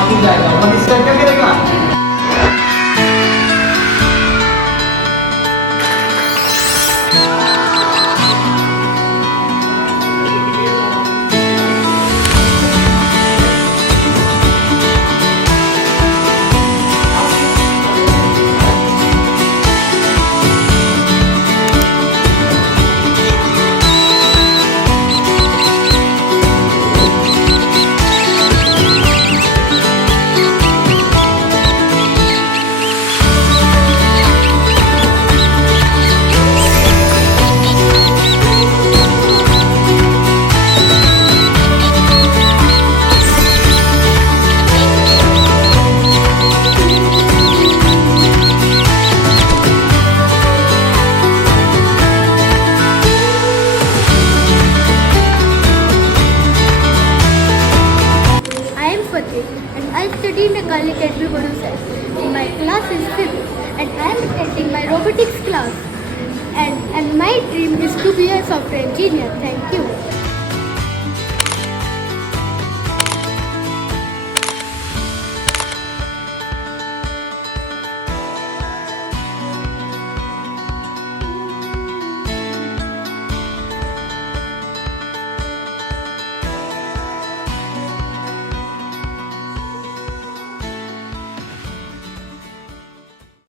आगे जाएगा, one star क्या करेगा? And I study in a college at GoGlobalWays. My class is 5th and I am attending my robotics class. And my dream is to be a software engineer. Thank you.